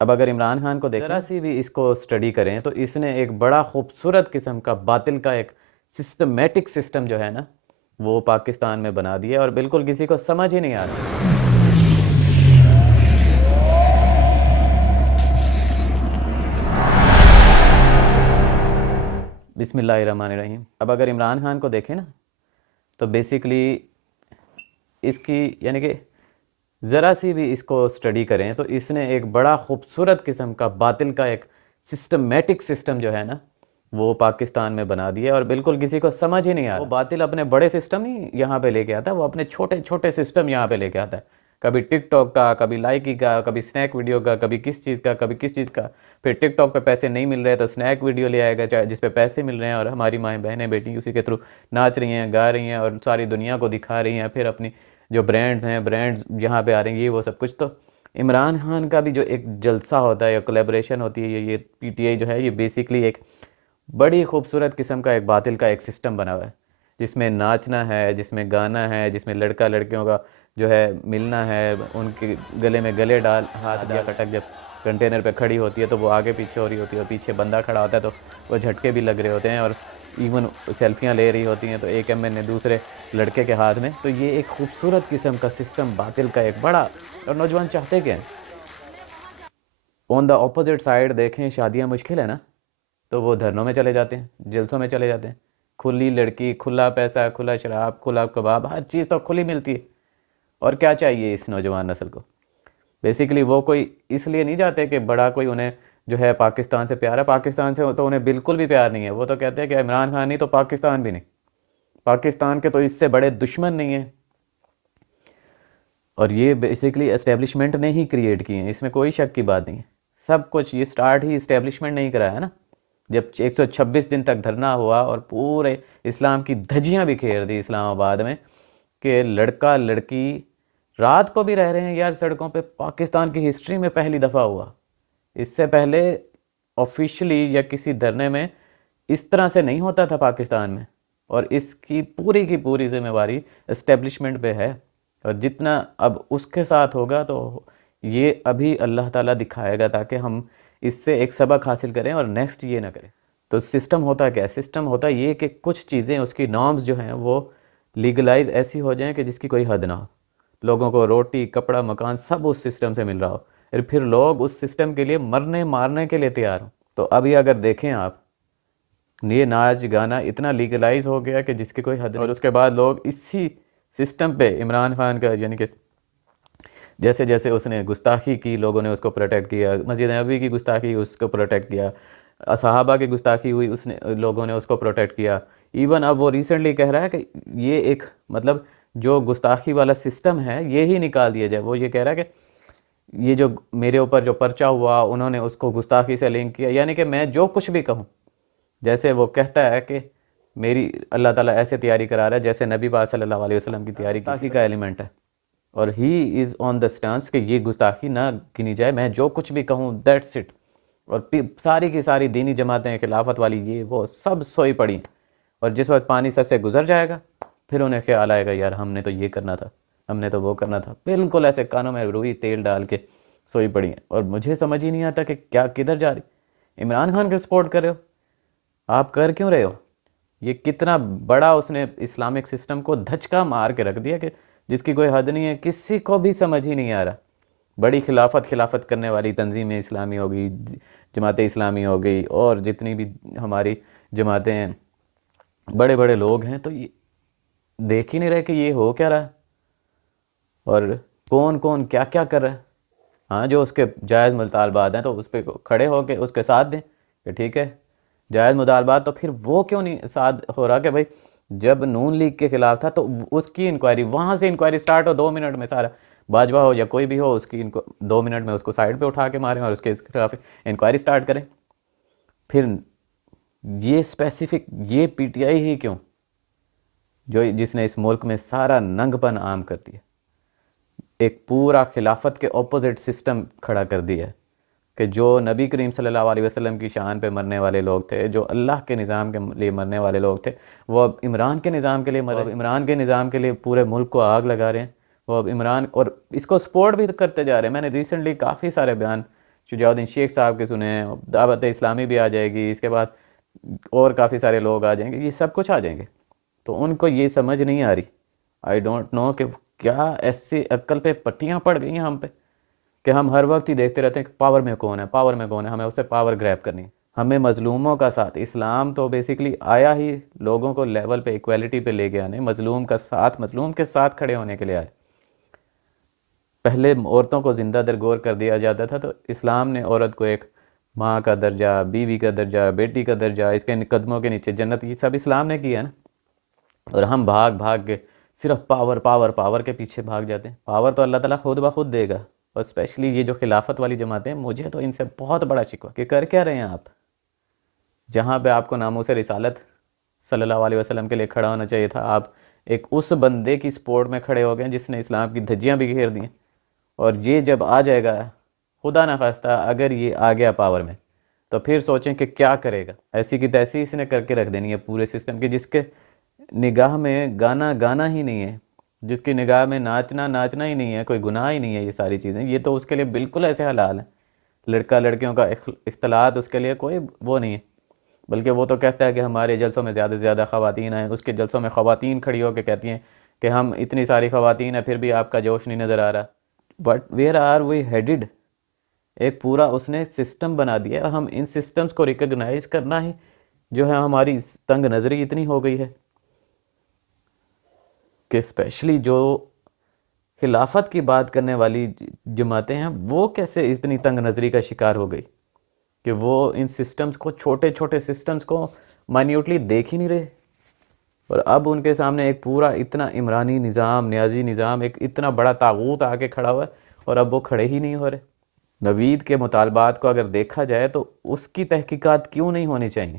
اب اگر عمران خان کو دیکھیں ذرا سی بھی اس کو اسٹڈی کریں تو اس نے ایک بڑا خوبصورت قسم کا باطل کا ایک سسٹمیٹک سسٹم جو ہے نا وہ پاکستان میں بنا دیا اور بالکل کسی کو سمجھ ہی نہیں آ رہا۔ بسم اللہ الرحمن الرحیم۔ اب اگر عمران خان کو دیکھیں نا تو بیسیکلی اس کی یعنی کہ ذرا سی بھی اس کو اسٹڈی کریں تو اس نے ایک بڑا خوبصورت قسم کا باطل کا ایک سسٹمیٹک سسٹم جو ہے نا وہ پاکستان میں بنا دیا اور بالکل کسی کو سمجھ ہی نہیں آ رہا۔ وہ باطل اپنے بڑے سسٹم نہیں یہاں پہ لے کے آتا، وہ اپنے چھوٹے چھوٹے سسٹم یہاں پہ لے کے آتا ہے، کبھی ٹک ٹاک کا، کبھی لائکی کا، کبھی سنیک ویڈیو کا، کبھی کس چیز کا، کبھی کس چیز کا۔ پھر ٹک ٹاک پہ پیسے نہیں مل رہے تو سنیک ویڈیو لے آئے گا جس پہ پیسے مل رہے ہیں، اور ہماری مائیں بہنیں بیٹی اسی کے تھرو ناچ رہی ہیں، گا رہی ہیں اور ساری دنیا کو دکھا رہی ہیں۔ پھر اپنی جو برانڈز ہیں، برانڈز یہاں پہ آ رہے ہیں، یہ وہ سب کچھ۔ تو عمران خان کا بھی جو ایک جلسہ ہوتا ہے یا کولیبریشن ہوتی ہے، یہ پی ٹی آئی جو ہے، یہ بیسیکلی ایک بڑی خوبصورت قسم کا ایک باطل کا ایک سسٹم بنا ہوا ہے، جس میں ناچنا ہے، جس میں گانا ہے، جس میں لڑکا لڑکیوں کا جو ہے ملنا ہے، ان کے گلے میں گلے ڈال ہاتھ ڈال کھٹک جب کنٹینر پہ کھڑی ہوتی ہے تو وہ آگے پیچھے ہو رہی ہوتی ہے اور پیچھے بندہ کھڑا ہوتا ہے تو وہ جھٹکے بھی لگ رہے ہوتے ہیں، اور ایون سیلفیاں لے رہی ہوتی ہیں تو ایک ایم نے دوسرے لڑکے کے ہاتھ میں۔ تو یہ ایک خوبصورت قسم کا سسٹم باطل کا ایک بڑا، اور نوجوان چاہتے کیا ہیں؟ آن دا اپوزٹ سائڈ دیکھیں، شادیاں مشکل ہے نا تو وہ دھرنوں میں چلے جاتے ہیں، جلسوں میں چلے جاتے ہیں، کھلی لڑکی، کھلا پیسہ، کھلا شراب، کھلا کباب، ہر چیز تو کھلی ملتی ہے۔ اور کیا چاہیے اس نوجوان نسل کو؟ بیسیکلی وہ کوئی اس لیے نہیں جاتے کہ بڑا کوئی انہیں جو ہے پاکستان سے پیار ہے، پاکستان سے تو انہیں بالکل بھی پیار نہیں ہے، وہ تو کہتے ہیں کہ عمران خان نہیں تو پاکستان بھی نہیں، پاکستان کے تو اس سے بڑے دشمن نہیں ہیں۔ اور یہ بیسیکلی اسٹیبلشمنٹ نے ہی کریٹ کی ہیں، اس میں کوئی شک کی بات نہیں ہے۔ سب کچھ یہ سٹارٹ ہی اسٹیبلشمنٹ نہیں کرا ہے نا، جب 126 دن تک دھرنا ہوا اور پورے اسلام کی دھجیاں بھی کھیر دی اسلام آباد میں کہ لڑکا لڑکی رات کو بھی رہ رہے ہیں یار سڑکوں پہ، پاکستان کی ہسٹری میں پہلی دفعہ ہوا۔ اس سے پہلے آفیشلی یا کسی دھرنے میں اس طرح سے نہیں ہوتا تھا پاکستان میں، اور اس کی پوری ذمہ داری اسٹیبلشمنٹ پہ ہے، اور جتنا اب اس کے ساتھ ہوگا تو یہ ابھی اللہ تعالیٰ دکھائے گا تاکہ ہم اس سے ایک سبق حاصل کریں اور نیکسٹ یہ نہ کریں۔ تو سسٹم ہوتا کیا ہے؟ سسٹم ہوتا یہ کہ کچھ چیزیں، اس کی نارمز جو ہیں وہ لیگلائز ایسی ہو جائیں کہ جس کی کوئی حد نہ ہو، لوگوں کو روٹی، کپڑا، مکان سب اس سسٹم سے مل رہا ہو، اور پھر لوگ اس سسٹم کے لیے مرنے مارنے کے لیے تیار ہوں۔ تو ابھی اگر دیکھیں آپ، یہ ناچ گانا اتنا لیگلائز ہو گیا کہ جس کی کوئی حد نہیں، اور اس کے بعد لوگ اسی سسٹم پہ عمران خان کا یعنی کہ جیسے جیسے اس نے گستاخی کی لوگوں نے اس کو پروٹیکٹ کیا، مسجد نبوی کی گستاخی اس کو پروٹیکٹ کیا، صحابہ کی گستاخی ہوئی اس نے لوگوں نے اس کو پروٹیکٹ کیا۔ ایون اب وہ ریسنٹلی کہہ رہا ہے کہ یہ ایک مطلب جو گستاخی والا سسٹم ہے یہی نکال دیا جائے۔ وہ یہ کہہ رہا ہے کہ یہ جو میرے اوپر جو پرچہ ہوا انہوں نے اس کو گستاخی سے لنک کیا، یعنی کہ میں جو کچھ بھی کہوں، جیسے وہ کہتا ہے کہ میری اللہ تعالیٰ ایسے تیاری کرا رہا ہے جیسے نبی پاک صلی اللہ علیہ وسلم کی تیاری گستاخی کا ایلیمنٹ ہے، اور ہی از آن دا سٹانس کہ یہ گستاخی نہ گنی جائے، میں جو کچھ بھی کہوں دیٹس اٹ۔ اور ساری کی ساری دینی جماعتیں، خلافت والی، یہ وہ سب سوئی پڑی، اور جس وقت پانی سر سے گزر جائے گا پھر انہیں خیال آئے گا یار ہم نے تو یہ کرنا تھا، ہم نے تو وہ کرنا تھا، بالکل ایسے کانوں میں روئی تیل ڈال کے سوئی پڑی ہیں۔ اور مجھے سمجھ ہی نہیں آتا کہ کیا کدھر جا رہی۔ عمران خان کے سپورٹ کر رہے ہو آپ، کر کیوں رہے ہو؟ یہ کتنا بڑا اس نے اسلامک سسٹم کو دھچکا مار کے رکھ دیا کہ جس کی کوئی حد نہیں ہے، کسی کو بھی سمجھ ہی نہیں آ رہا۔ بڑی خلافت کرنے والی تنظیم اسلامی ہو گئی، جماعت اسلامی ہو گئی، اور جتنی بھی ہماری جماعتیں ہیں، بڑے بڑے لوگ ہیں، تو یہ دیکھ ہی نہیں رہے کہ یہ ہو کیا رہا ہے اور کون کون کیا کیا کر رہا ہے۔ ہاں جو اس کے جائز مطالبات ہیں تو اس پہ کھڑے ہو کے اس کے ساتھ دیں کہ ٹھیک ہے جائز مطالبات، تو پھر وہ کیوں نہیں ساتھ ہو رہا کہ بھائی جب نون لیگ کے خلاف تھا تو اس کی انکوائری، وہاں سے انکوائری سٹارٹ ہو 2 منٹ میں، سارا باجوہ ہو یا کوئی بھی ہو، اس کی 2 منٹ میں اس کو سائڈ پہ اٹھا کے ماریں اور اس کے خلاف انکوائری سٹارٹ کریں۔ پھر یہ اسپیسیفک یہ پی ٹی آئی ہی کیوں، جس نے اس ملک میں سارا ننگ پن عام کر دیا، ایک پورا خلافت کے اپوزٹ سسٹم کھڑا کر دیا ہے کہ جو نبی کریم صلی اللہ علیہ وسلم کی شان پہ مرنے والے لوگ تھے، جو اللہ کے نظام کے لیے مرنے والے لوگ تھے، وہ اب عمران کے نظام کے لیے عمران کے نظام کے لیے پورے ملک کو آگ لگا رہے ہیں۔ وہ اب عمران اور اس کو سپورٹ بھی کرتے جا رہے ہیں۔ میں نے ریسنٹلی کافی سارے بیان شجاع الدین شیخ صاحب کے سنیں، دعوت اسلامی بھی آ جائے گی، اس کے بعد اور کافی سارے لوگ آ جائیں گے، یہ سب کچھ آ جائیں گے. تو ان کو یہ سمجھ نہیں آ رہی. آئی ڈونٹ نو کہ کیا ایسی عقل پہ پٹیاں پڑ گئی ہیں ہم پہ کہ ہم ہر وقت ہی دیکھتے رہتے ہیں کہ پاور میں کون ہے، پاور میں کون ہے، ہمیں اس سے پاور گریب کرنی ہے. ہمیں مظلوموں کا ساتھ، اسلام تو بیسیکلی آیا ہی لوگوں کو لیول پہ ایکویلٹی پہ لے کے آنے، مظلوم کا ساتھ، مظلوم کے ساتھ کھڑے ہونے کے لیے آئے. پہلے عورتوں کو زندہ درگور کر دیا جاتا تھا، تو اسلام نے عورت کو ایک ماں کا درجہ، بیوی کا درجہ، بیٹی کا درجہ، اس کے قدموں کے نیچے جنت، یہ سب اسلام نے کیا ہے نا. اور ہم بھاگ بھاگ کے صرف پاور پاور پاور کے پیچھے بھاگ جاتے ہیں. پاور تو اللہ تعالیٰ خود بخود دے گا. اور اسپیشلی یہ جو خلافت والی جماعتیں ہیں، مجھے تو ان سے بہت بڑا شکوہ کہ کر کیا رہے ہیں آپ. جہاں پہ آپ کو ناموس رسالت صلی اللہ علیہ وسلم کے لیے کھڑا ہونا چاہیے تھا، آپ ایک اس بندے کی سپورٹ میں کھڑے ہو گئے جس نے اسلام کی دھجیاں بھی گھیر دیں. اور یہ جب آ جائے گا، خدا نہ خواستہ اگر یہ آ گیا پاور میں، تو پھر سوچیں کہ کیا کرے گا. ایسی کی تیسی اس نے کر کے رکھ دینی ہے پورے سسٹم کی. جس کے نگاہ میں گانا گانا ہی نہیں ہے، جس کی نگاہ میں ناچنا ناچنا ہی نہیں ہے، کوئی گناہ ہی نہیں ہے، یہ ساری چیزیں یہ تو اس کے لیے بالکل ایسے حلال ہیں. لڑکا لڑکیوں کا اختلاط اس کے لیے کوئی وہ نہیں ہے. بلکہ وہ تو کہتا ہے کہ ہمارے جلسوں میں زیادہ سے زیادہ خواتین آئیں. اس کے جلسوں میں خواتین کھڑی ہو کے کہتی ہیں کہ ہم اتنی ساری خواتین ہیں پھر بھی آپ کا جوش نہیں نظر آ رہا. But where are we headed? ایک پورا اس نے سسٹم بنا دیا ہے. ہم ان سسٹمز کو ریکگنائز کرنا ہی جو ہے ہماری تنگ نظری اتنی ہو گئی ہے کہ اسپیشلی جو خلافت کی بات کرنے والی جماعتیں ہیں، وہ کیسے اتنی تنگ نظری کا شکار ہو گئی کہ وہ ان سسٹمز کو، چھوٹے چھوٹے سسٹمز کو مائنیوٹلی دیکھ ہی نہیں رہے. اور اب ان کے سامنے ایک پورا اتنا عمرانی نظام، نیازی نظام، ایک اتنا بڑا طاغوت آ کے کھڑا ہوا ہے، اور اب وہ کھڑے ہی نہیں ہو رہے. نوید کے مطالبات کو اگر دیکھا جائے تو اس کی تحقیقات کیوں نہیں ہونی چاہیے؟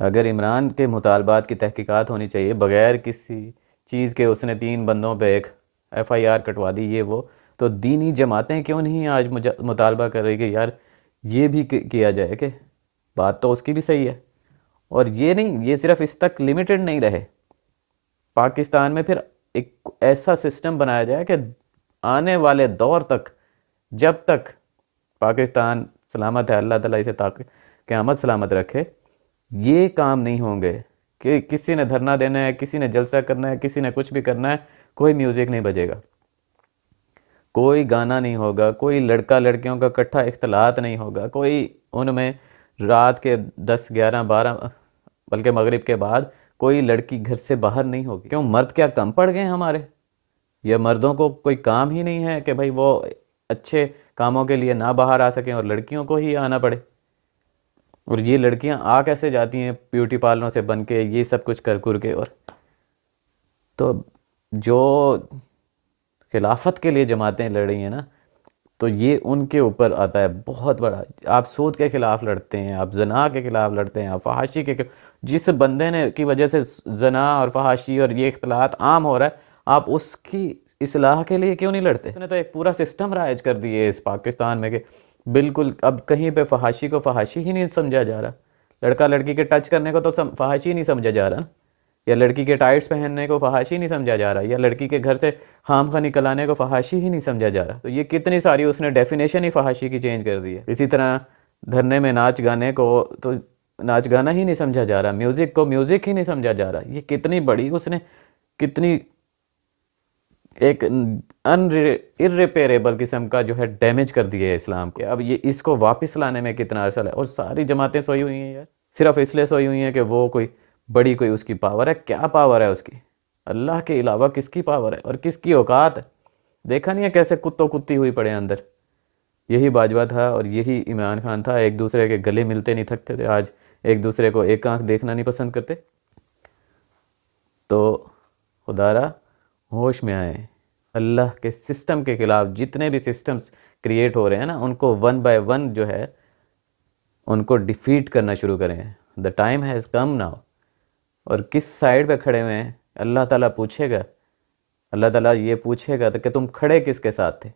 اگر عمران کے مطالبات کی تحقیقات ہونی چاہیے بغیر کسی چیز کے، اس نے 3 بندوں پہ ایک FIR کٹوا دی، یہ وہ، تو دینی جماعتیں کیوں نہیں آج مطالبہ کر رہی کہ یار یہ بھی کیا جائے؟ کہ بات تو اس کی بھی صحیح ہے. اور یہ نہیں، یہ صرف اس تک لمیٹڈ نہیں رہے. پاکستان میں پھر ایک ایسا سسٹم بنایا جائے کہ آنے والے دور تک، جب تک پاکستان سلامت ہے، اللہ تعالیٰ اسے قیامت سلامت رکھے، یہ کام نہیں ہوں گے کہ کسی نے دھرنا دینا ہے، کسی نے جلسہ کرنا ہے، کسی نے کچھ بھی کرنا ہے، کوئی میوزک نہیں بجے گا، کوئی گانا نہیں ہوگا، کوئی لڑکا لڑکیوں کا اکٹھا اختلاط نہیں ہوگا، کوئی ان میں رات کے 10 11 12 بلکہ مغرب کے بعد کوئی لڑکی گھر سے باہر نہیں ہوگی. کیوں؟ مرد کیا کم پڑ گئے ہیں ہمارے؟ یا مردوں کو کوئی کام ہی نہیں ہے کہ بھائی وہ اچھے کاموں کے لیے نہ باہر آ سکیں اور لڑکیوں کو ہی آنا پڑے؟ اور یہ لڑکیاں آ کیسے جاتی ہیں بیوٹی پارلروں سے بن کے، یہ سب کچھ کر کے. اور تو جو خلافت کے لیے جماعتیں لڑ رہی ہیں نا، تو یہ ان کے اوپر آتا ہے بہت بڑا. آپ سود کے خلاف لڑتے ہیں، آپ زنا کے خلاف لڑتے ہیں، آپ فحاشی کے جس بندے نے کی وجہ سے زنا اور فحاشی اور یہ اختلاط عام ہو رہا ہے، آپ اس کی اصلاح کے لیے کیوں نہیں لڑتے؟ اس نے تو ایک پورا سسٹم رائج کر دیے اس پاکستان میں کہ بالکل اب کہیں پہ فحاشی کو فحاشی ہی نہیں سمجھا جا رہا. لڑکا لڑکی کے ٹچ کرنے کو تو فحاشی ہی نہیں سمجھا جا رہا نا، یا لڑکی کے ٹائٹس پہننے کو فحاشی نہیں سمجھا جا رہا، یا لڑکی کے گھر سے خام خواہ نکل آنے کو فحاشی ہی نہیں سمجھا جا رہا. تو یہ کتنی ساری اس نے ڈیفینیشن ہی فحاشی کی چینج کر دی ہے. اسی طرح دھرنے میں ناچ گانے کو تو ناچ گانا ہی نہیں سمجھا جا رہا، میوزک کو میوزک ہی نہیں سمجھا جا رہا. یہ کتنی بڑی اس نے کتنی ایک irreparable قسم کا جو ہے ڈیمیج کر دیا ہے اسلام کے. اب یہ اس کو واپس لانے میں کتنا عرصہ ہے. اور ساری جماعتیں سوئی ہوئی ہیں یار، صرف اس لیے سوئی ہوئی ہیں کہ وہ کوئی بڑی کوئی اس کی پاور ہے. کیا پاور ہے اس کی؟ اللہ کے علاوہ کس کی پاور ہے اور کس کی اوقات ہے؟ دیکھا نہیں ہے کیسے کتوں کتی ہوئی پڑے اندر؟ یہی باجوہ تھا اور یہی عمران خان تھا. ایک دوسرے کے گلے ملتے نہیں تھکتے تھے، آج ایک دوسرے کو ایک آنکھ دیکھنا نہیں پسند کرتے. تو خدا را ہوش میں آئیں. اللہ کے سسٹم کے خلاف جتنے بھی سسٹمز کریٹ ہو رہے ہیں نا، ان کو 1 by 1 جو ہے ان کو ڈیفیٹ کرنا شروع کریں. The time has come now. اور کس سائڈ پہ کھڑے ہوئے ہیں اللہ تعالیٰ پوچھے گا. اللہ تعالیٰ یہ پوچھے گا کہ تم کھڑے کس کے ساتھ تھے؟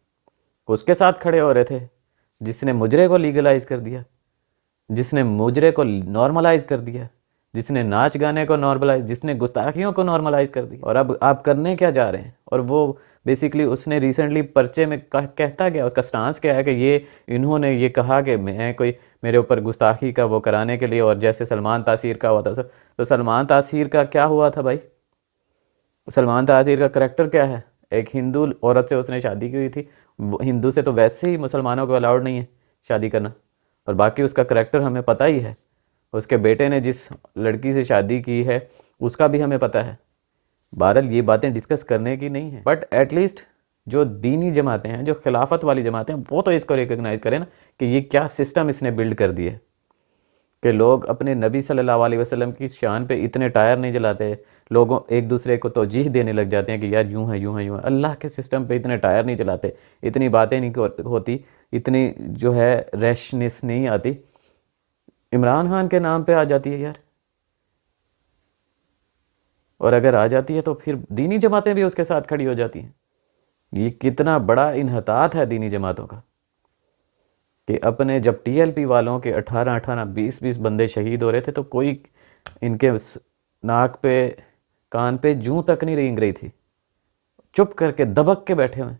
اس کے ساتھ کھڑے ہو رہے تھے جس نے مجرے کو لیگلائز کر دیا، جس نے مجرے کو نارملائز کر دیا، جس نے ناچ گانے کو نارملائز، جس نے گستاخیوں کو نارملائز کر دیا. اور اب آپ کرنے کیا جا رہے ہیں؟ اور وہ بیسیکلی اس نے ریسنٹلی پرچے میں کہتا کیا، اس کا سٹانس کیا ہے کہ یہ انہوں نے یہ کہا کہ میں کوئی میرے اوپر گستاخی کا وہ کرانے کے لیے، اور جیسے سلمان تاثیر کا ہوا تھا تو سلمان تاثیر کا کیا ہوا تھا بھائی؟ سلمان تاثیر کا کریکٹر کیا ہے؟ ایک ہندو عورت سے اس نے شادی کی ہوئی تھی، ہندو سے تو ویسے ہی مسلمانوں کو الاؤڈ نہیں ہے شادی کرنا، اور باقی اس کا کریکٹر ہمیں پتہ ہی ہے، اس کے بیٹے نے جس لڑکی سے شادی کی ہے اس کا بھی ہمیں پتہ ہے۔ بہرحال یہ باتیں ڈسکس کرنے کی نہیں ہیں، بٹ ایٹ لیسٹ جو دینی جماعتیں ہیں، جو خلافت والی جماعتیں ہیں، وہ تو اس کو ریکگنائز کریں نا کہ یہ کیا سسٹم اس نے بلڈ کر دیا ہے کہ لوگ اپنے نبی صلی اللہ علیہ وسلم کی شان پہ اتنے ٹائر نہیں جلاتے، لوگوں ایک دوسرے کو توجیح دینے لگ جاتے ہیں کہ یار یوں ہے یوں ہے یوں ہے، اللہ کے سسٹم پہ اتنے ٹائر نہیں جلاتے، اتنی باتیں نہیں ہوتی، اتنی جو ہے ریشنس نہیں آتی، عمران خان کے نام پہ آ جاتی ہے یار، اور اگر آ جاتی ہے تو پھر دینی جماعتیں بھی اس کے ساتھ کھڑی ہو جاتی ہیں۔ یہ کتنا بڑا انحطاط ہے دینی جماعتوں کا کہ اپنے جب ٹی ایل پی والوں کے 18 20 بندے شہید ہو رہے تھے تو کوئی ان کے ناک پہ کان پہ جوں تک نہیں رینگ رہی تھی، چپ کر کے دبک کے بیٹھے ہوئے